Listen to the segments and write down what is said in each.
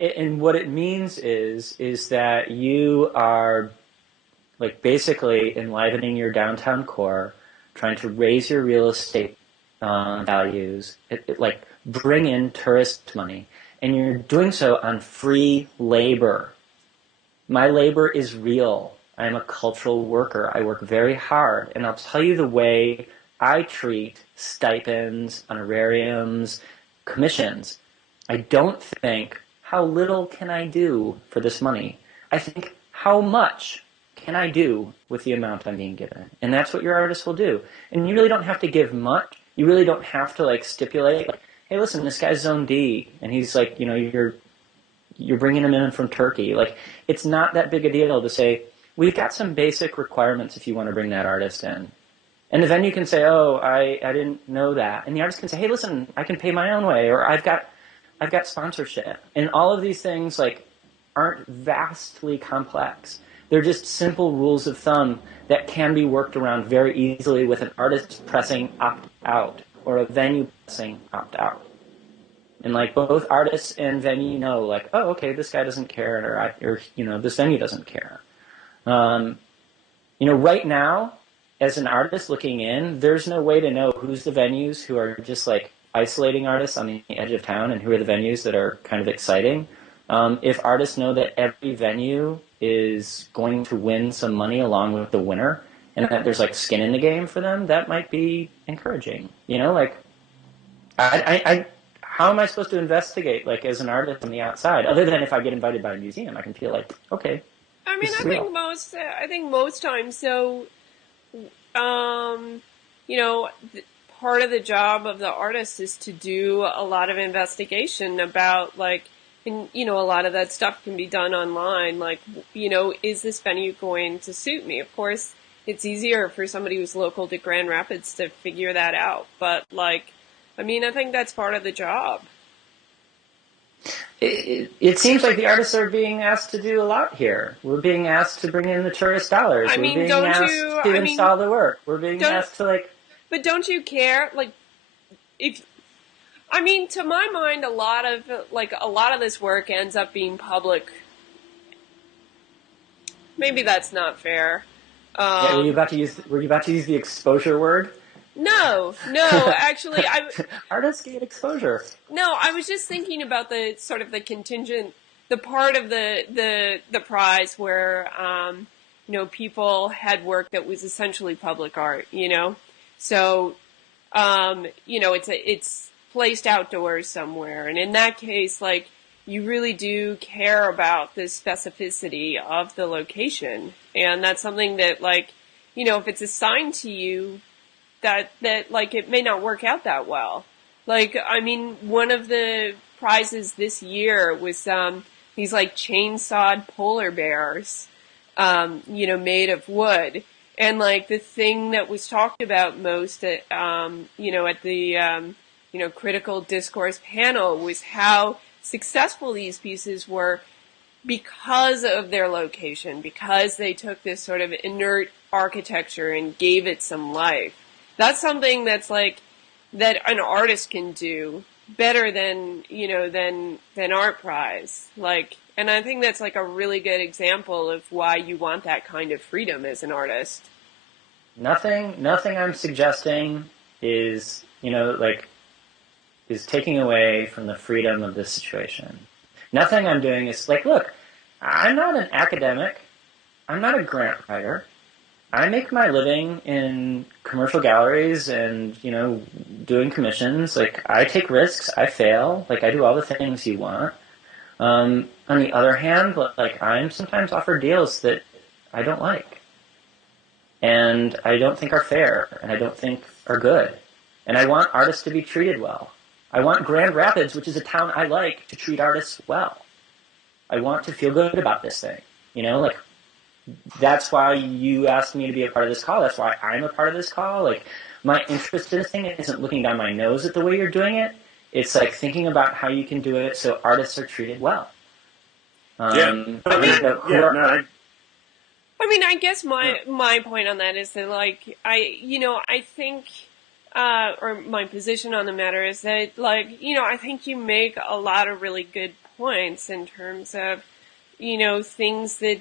And what it means is that you are like basically enlivening your downtown core, trying to raise your real estate values, like bring in tourist money, and you're doing so on free labor. My labor is real. I'm a cultural worker. I work very hard, and I'll tell you the way I treat stipends, honorariums, commissions. I don't think, how little can I do for this money? I think, how much can I do with the amount I'm being given? And that's what your artist will do. And you really don't have to give much. You really don't have to like stipulate, like, hey, listen, this guy's Zone D, and he's like, you know, you're bringing him in from Turkey. Like, it's not that big a deal to say, we've got some basic requirements if you want to bring that artist in. And the venue can say, oh, I didn't know that. And the artist can say, hey, listen, I can pay my own way, or I've got sponsorship. And all of these things like aren't vastly complex. They're just simple rules of thumb that can be worked around very easily with an artist pressing opt out or a venue pressing opt out. And like both artists and venue know, like, oh, okay, this guy doesn't care, or you know, this venue doesn't care. You know, right now, as an artist looking in, there's no way to know who's the venues who are just like isolating artists on the edge of town and who are the venues that are kind of exciting. If artists know that every venue is going to win some money along with the winner and that there's like skin in the game for them, that might be encouraging. You know, like, how am I supposed to investigate, like, as an artist on the outside, other than if I get invited by a museum, I can feel like, okay. I mean, I think most times, so, you know, part of the job of the artist is to do a lot of investigation about, like, and, you know, a lot of that stuff can be done online. Like, you know, is this venue going to suit me? Of course, it's easier for somebody who's local to Grand Rapids to figure that out. But, like, I mean, I think that's part of the job. It seems like the artists are being asked to do a lot here. We're being asked to bring in the tourist dollars. We're being asked to install the work. We're being asked to, like... But don't you care? Like, if... I mean, to my mind, a lot of this work ends up being public. Maybe that's not fair. Yeah, were you about to use the exposure word? No, actually, artists get exposure. No, I was just thinking about the sort of the contingent, the part of the prize where, you know, people had work that was essentially public art, you know? So, you know, it's placed outdoors somewhere. And in that case, like, you really do care about the specificity of the location. And that's something that, like, you know, if it's assigned to you, that like, it may not work out that well. Like, I mean, one of the prizes this year was, these, like, chainsawed polar bears, you know, made of wood. And, like, the thing that was talked about most at, you know, at the, you know, critical discourse panel was how successful these pieces were because of their location, because they took this sort of inert architecture and gave it some life. That's something that's like, that an artist can do better than, you know, than ArtPrize. Like, and I think that's like a really good example of why you want that kind of freedom as an artist. Nothing I'm suggesting is, you know, like, is taking away from the freedom of this situation. Nothing I'm doing is like, look, I'm not an academic. I'm not a grant writer. I make my living in commercial galleries and, you know, doing commissions. Like, I take risks. I fail. Like, I do all the things you want. On the other hand, like, I'm sometimes offered deals that I don't like. And I don't think are fair. And I don't think are good. And I want artists to be treated well. I want Grand Rapids, which is a town I like, to treat artists well. I want to feel good about this thing. You know, like, that's why you asked me to be a part of this call. That's why I'm a part of this call. Like, my interest in this thing isn't looking down my nose at the way you're doing it. It's like thinking about how you can do it so artists are treated well. I mean, I guess my point on that is that, like, I think, or my position on the matter is that, like, you know, I think you make a lot of really good points in terms of, things that,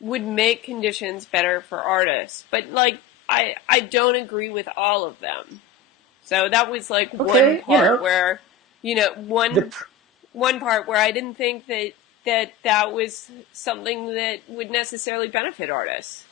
would make conditions better for artists. But like, I don't agree with all of them. So that was like one Okay, part where, the one part where I didn't think that was something that would necessarily benefit artists.